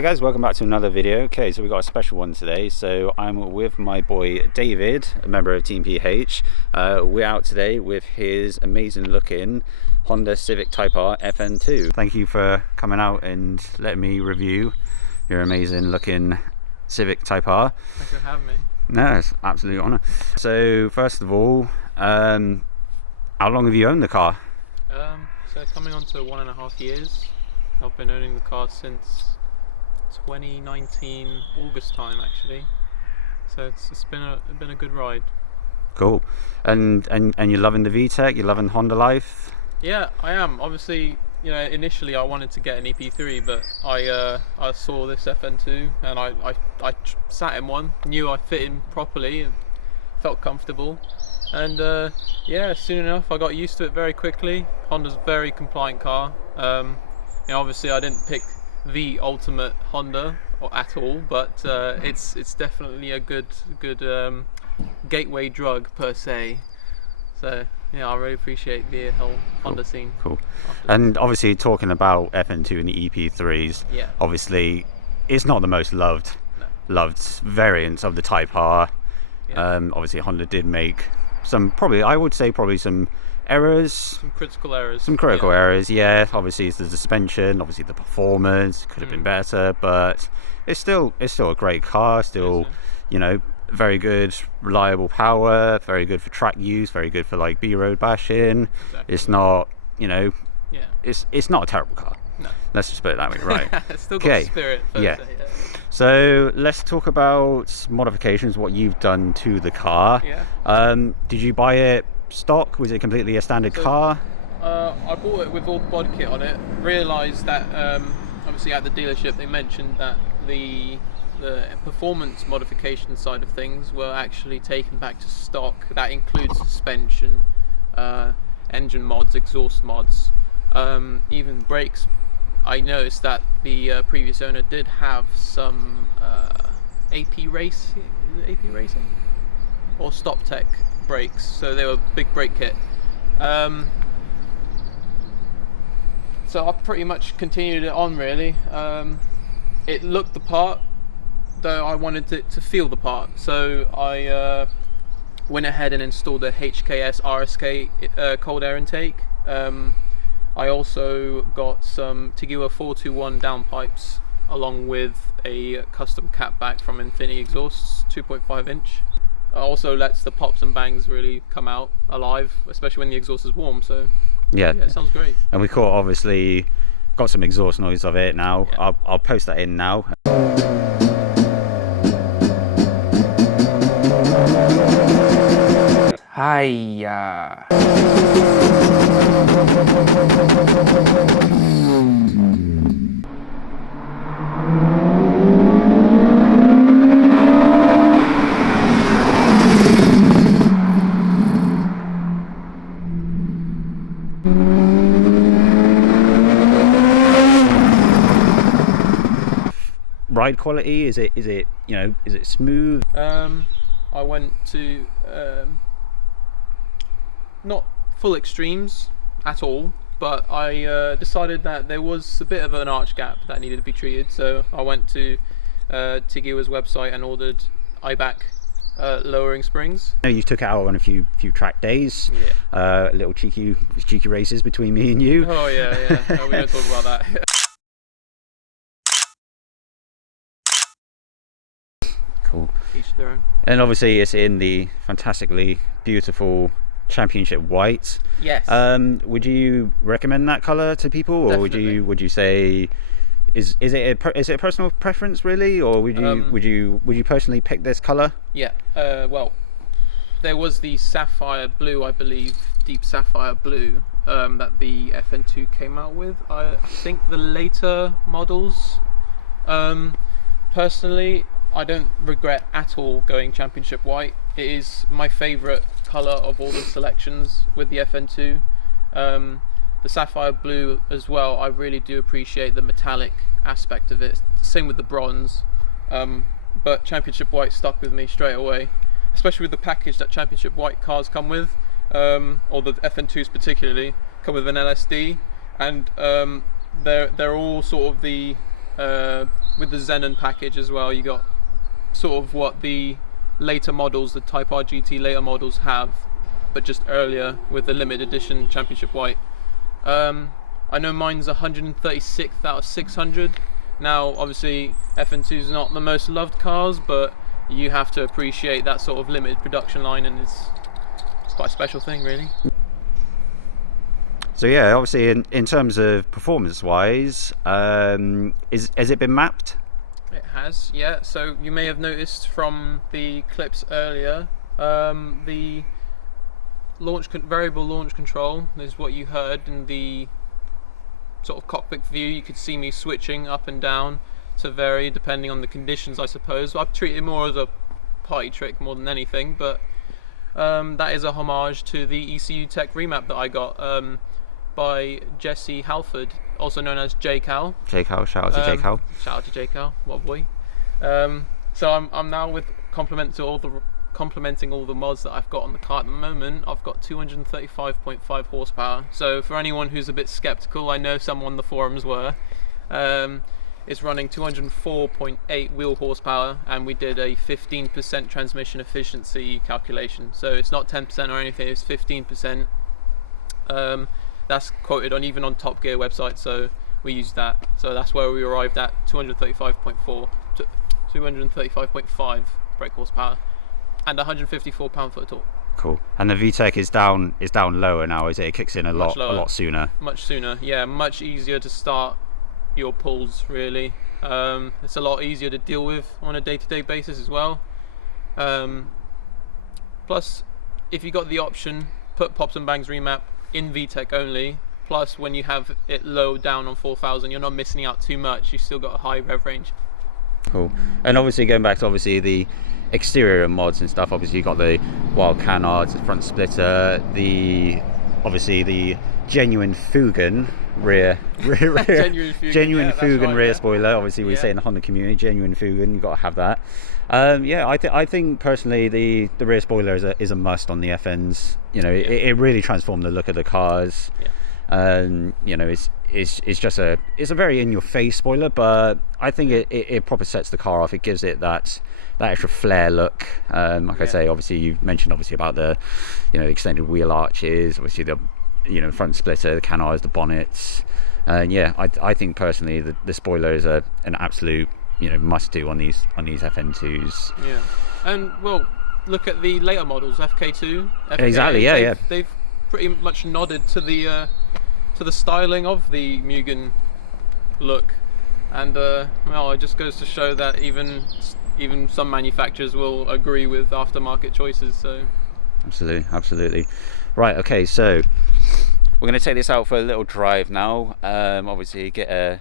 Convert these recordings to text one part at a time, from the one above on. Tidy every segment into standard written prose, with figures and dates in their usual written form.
Hi guys, welcome back to another video. Okay, so we've got a special one today. So I'm with my boy David, a member of Team PH. We're out today with his amazing looking Honda Civic Type R FN2. Thank you for coming out and letting me review your amazing looking Civic Type R. Thanks for having me. No, it's an absolute honour. So first of all, how long have you owned the car? So coming on to 1.5 years. I've been owning the car since 2019 August time actually, so it's been a good ride. Cool. And you're loving the VTEC, you're loving Honda life? Yeah, I am. Obviously, you know, initially I wanted to get an EP3, but I saw this FN2 and I sat in one, knew I fit in properly and felt comfortable, and yeah, soon enough I got used to it very quickly. Honda's a very compliant car. You know, obviously I didn't pick the ultimate Honda or at all, but it's definitely a good gateway drug per se. So yeah, I really appreciate the whole Honda scene. Cool. And obviously talking about FN2 and the EP3s, yeah, obviously it's not the most loved variants of the Type R. Yeah. Obviously Honda did make some, I would say some errors, some critical errors, yeah. Obviously it's the suspension, obviously the performance could have been better, but it's still a great car, still, you know, very good reliable power, very good for track use, very good for like B-road bashing. Exactly. It's not, you know, yeah, it's not a terrible car. No, let's just put it that way, right? It's still got spirit, yeah. So let's talk about modifications, what you've done to the car. Yeah. Did you buy it stock? Was it completely a standard car? I bought it with all the body kit on it. Realised that obviously at the dealership they mentioned that the performance modification side of things were actually taken back to stock. That includes suspension, engine mods, exhaust mods, even brakes. I noticed that the previous owner did have some AP racing or Stop Tech brakes, so they were big brake kit. So I pretty much continued it on really. It looked the part, though I wanted it to feel the part, so I went ahead and installed a HKS RSK cold air intake. I also got some Tiguan 421 downpipes along with a custom catback from Infinity Exhausts, 2.5 inch. Also lets the pops and bangs really come out alive, especially when the exhaust is warm. So yeah, it sounds great. And we obviously got some exhaust noise of it now. Yeah. I'll post that in now. Hiya. Ride quality, is it you know, is it smooth? I went to not full extremes at all, but I decided that there was a bit of an arch gap that needed to be treated, so I went to Tiguan's website and ordered IBAC lowering springs. I know you took it out on a few track days. Yeah. Little cheeky races between me and you. Oh yeah. No, we don't talk about that. Cool. Each their own. And obviously it's in the fantastically beautiful championship white. Yes. Would you recommend that color to people, or Definitely. would you say is it a personal preference really, or would you personally pick this color? Yeah. Well, there was the sapphire blue, I believe, deep sapphire blue that the FN2 came out with. I think the later models. Personally, I don't regret at all going championship white. It is my favourite colour of all the selections with the FN2. The sapphire blue as well, I really do appreciate the metallic aspect of it. Same with the bronze, but championship white stuck with me straight away, especially with the package that championship white cars come with, or the FN2s particularly, come with an LSD, and they're all sort of the with the Xenon package as well, you got sort of what the later models, the Type R GT later models have, but just earlier with the limited edition Championship White. I know mine's 136th out of 600. Now, obviously, FN2 is not the most loved cars, but you have to appreciate that sort of limited production line, and it's quite a special thing, really. So yeah, obviously in terms of performance-wise, has it been mapped? It has, yeah. So you may have noticed from the clips earlier, the variable launch control is what you heard in the sort of cockpit view. You could see me switching up and down to vary depending on the conditions, I suppose. I've treated it more as a party trick more than anything, but that is a homage to the ECU Tech remap that I got by Jesse Halford, also known as JCal. JCal, shout out to JCal. Shout out to JCal, what a boy. So I'm now with complementing all the mods that I've got on the car at the moment. I've got 235.5 horsepower. So for anyone who's a bit skeptical, I know some on the forums were. It's running 204.8 wheel horsepower, and we did a 15% transmission efficiency calculation. So it's not 10% or anything, it's 15%. That's quoted on even on Top Gear website, so we used that. So that's where we arrived at 235.4 to 235.5 brake horsepower and 154 pound-foot of torque. Cool. And the VTEC is down lower now, is it? It kicks in a lot sooner. Much sooner, yeah. Much easier to start your pulls, really. It's a lot easier to deal with on a day-to-day basis as well. Plus, if you got the option, put Pops and Bangs remap in VTEC only. Plus, when you have it low down on 4000, you're not missing out too much. You've still got a high rev range. Cool. And obviously going back to the exterior mods and stuff, obviously you got the wild canards, the front splitter, the genuine Fugen rear genuine Fugen rear spoiler. Obviously we say in the Honda community, genuine Fugen, you've got to have that. Yeah, I think personally the rear spoiler is a must on the FNs. You know, it really transformed the look of the cars. You know, it's just a very in your face spoiler, but I think it proper sets the car off. It gives it that extra flare look. I say, obviously you've mentioned about the extended wheel arches, obviously the front splitter, the canards, the bonnets. Yeah, I think personally the spoiler is an absolute must do on these FN2s. Yeah, and well, look at the later models, FK2. FK, exactly. Yeah, they've pretty much nodded to the styling of the Mugen look, and well, it just goes to show that even some manufacturers will agree with aftermarket choices. So absolutely. Right, okay, so we're going to take this out for a little drive now. Obviously get a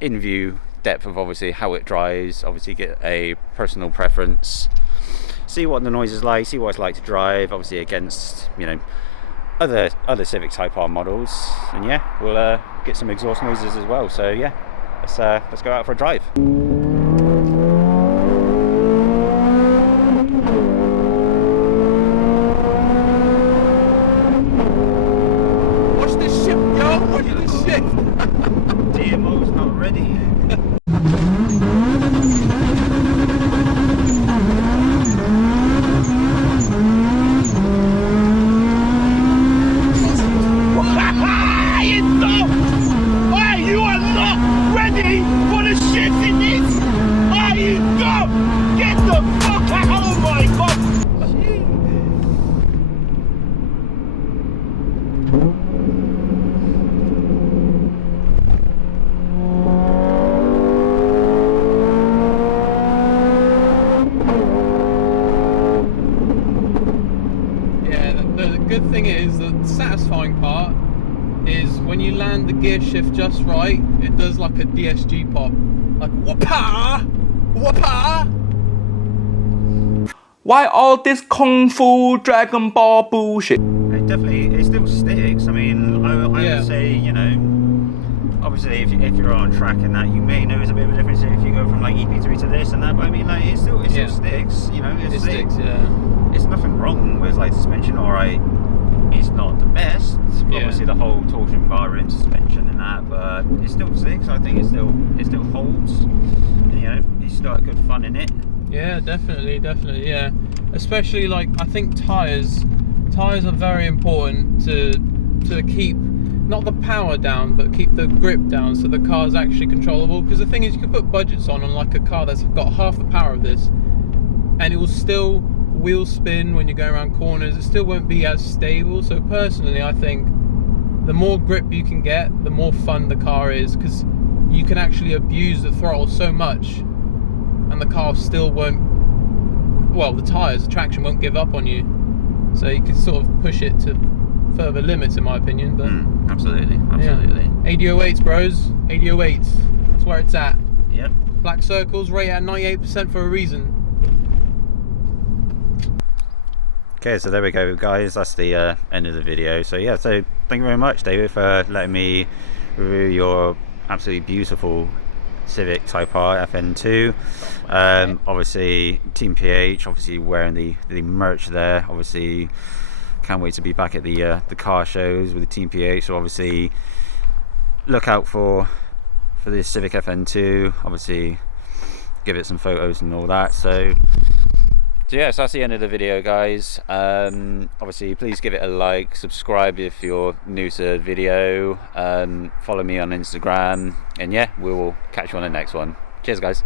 in-view depth of how it drives, obviously get a personal preference, see what the noise is like, see what it's like to drive, obviously against other Civic Type R models, and yeah, we'll get some exhaust noises as well. So yeah, let's go out for a drive. Watch this shit, yo! Watch this shit! DMO's not ready. Good thing is, the satisfying part is when you land the gear shift just right, it does like a DSG pop, like whoopah, whoopah. Why all this Kung Fu Dragon Ball bullshit? It still sticks. I mean, I would say, obviously if you're on track and that, you may notice a bit of a difference if you go from like EP3 to this and that, but I mean, like it still sticks. It sticks. Yeah. It's nothing wrong with like suspension. All right, it's not the best. Yeah. Obviously the whole torsion bar rim suspension and that, but it's still sick. So I think it still holds. And, you know, it's still got good fun in it. Yeah, definitely, yeah. Especially like I think tires are very important to keep not the power down, but keep the grip down, so the car's actually controllable. Because the thing is, you can put budgets on like a car that's got half the power of this, and it will still wheel spin when you're going around corners. It still won't be as stable. So personally, I think the more grip you can get, the more fun the car is, because you can actually abuse the throttle so much, and the car still won't. Well, the traction won't give up on you. So you can sort of push it to further limits, in my opinion. But absolutely. yeah. 8008s, bros. 8008s. That's where it's at. Yep. Black circles rate at 98% for a reason. Okay, so there we go, guys. That's the end of the video. So yeah, so thank you very much, David, for letting me review your absolutely beautiful Civic Type R FN2. Obviously Team PH, obviously wearing the merch there. Obviously can't wait to be back at the car shows with the Team PH. So obviously look out for this Civic FN2. Obviously give it some photos and all that. So yeah, so that's the end of the video, guys. Obviously please give it a like, subscribe if you're new to the video, follow me on Instagram, and yeah, we will catch you on the next one. Cheers, guys.